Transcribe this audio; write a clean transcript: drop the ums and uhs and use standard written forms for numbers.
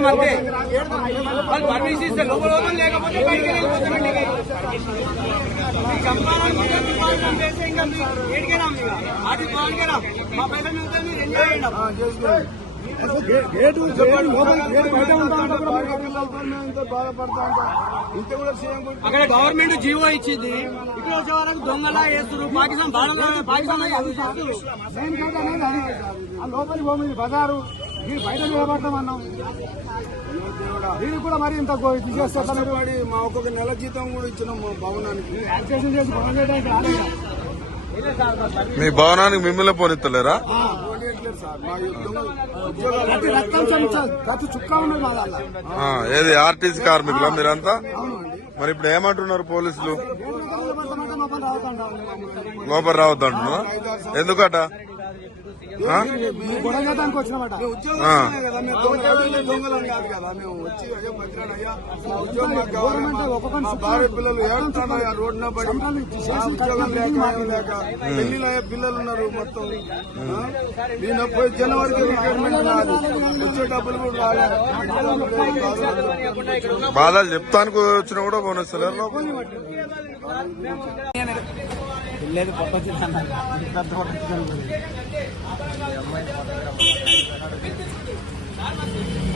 చేస్తాం అంతే. వాళ్ళు పర్మిషన్ ఇస్తే లోపల పోతాం, లేకపోతే బయటికి వెళ్ళిపోతామండి. ఇంకా ఏడికేనా అటు బాగుంకేనా మా పైసలు మిగతా మీరు ఎంజాయ్ చేయండి. అక్కడ గవర్నమెంట్ జీవో ఇచ్చింది, ఇక్కడ వచ్చే వరకు దొంగలా వేస్తారు. పాకిస్తాన్ పాకిస్తాన్ లోపలి భూమి బజారు మీరు బయట నిలబడతామన్నాం. దీనికి కూడా మరి ఇంత తీసేస్తారు. మా ఒక్కొక్క నెల జీతం కూడా ఇచ్చినాం మా భవనానికి. యాక్సేషన్ చేసి భవనం చేయడానికి రాలేదు. మీ భవనానికి మిమ్మల్ని పోనిస్తలేరా? ఏది ఆర్టీసీ కార్మికులా మీరంతా? మరి ఇప్పుడు ఏమంటున్నారు పోలీసులు? లోపల రావద్దంటున్నా. ఎందుకట? భార్య పిల్లలు ఏడుస్తున్నాయి రోడ్డున పడి, ఉద్యోగం లేక పెళ్లిళ్ళయ్యే పిల్లలు ఉన్నారు. మొత్తం నేను పోయి జనవరికి రిటైర్మెంట్ రాదు, వచ్చే డబ్బులు కూడా రాలేదు. బాధలు చెప్తానికి వచ్చినా కూడా పోనిస్తలేరు లోపల. లేదు పప్ప